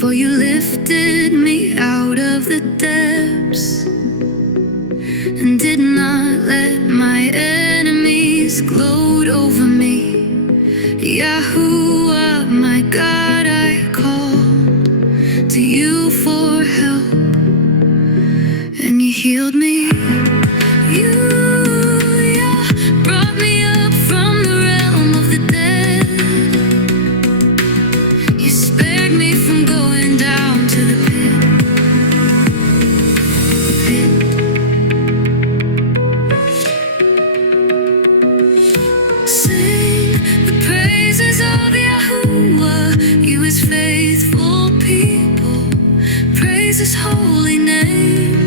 For you lifted me out of the depths and did not let my enemies gloat over me. Yahuah, my God, I called to you for help, and you healed me. You brought me up from the realm of the dead. You spared me from going down to the pit. Sing the praises of Yahuah, you his faithful people. Praise his holy name.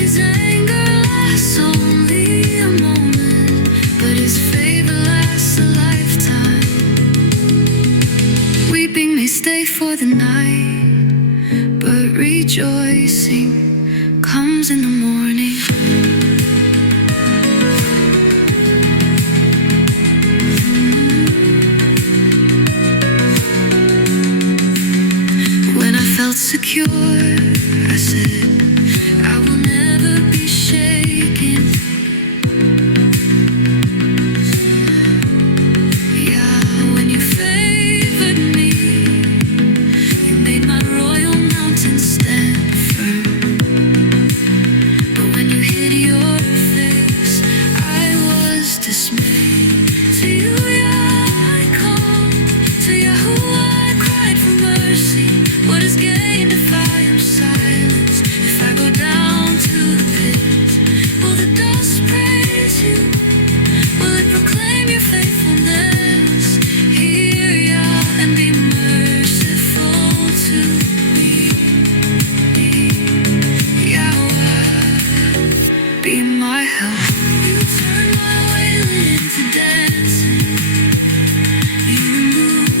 His anger lasts only a moment, but his favor lasts a lifetime. Weeping may stay for the night, but rejoicing comes in the morning. When I felt secure, I said, I will never be shaken. Yeah, when you favored me, you made my royal mountain stand firm. But when you hid your face, I was dismayed. To you, yeah, I called. To Yahuah, I cried for mercy. What is gained if I am silenced? If I go down to the pit, will the dust praise you? Will it proclaim your faithfulness? Hear, Yah, and be merciful to me. Yahuah, be my help. You turn my wailing into dancing. You removed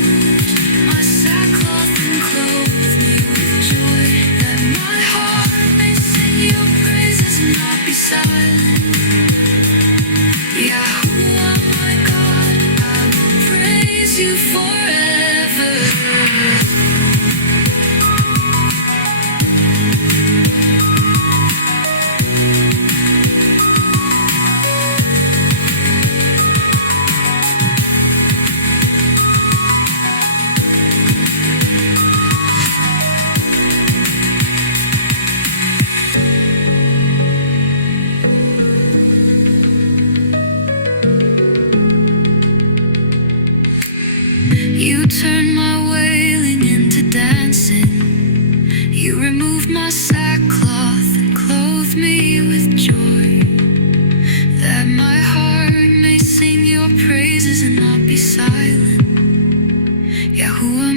my sackcloth and clothed me with joy, that my heart may sing your praises and not be silent. Yahuah, my God, I will praise you forever. You turned my wailing into dancing. You removed my sackcloth and clothed me with joy, that my heart may sing your praises and not be silent. Yahuah,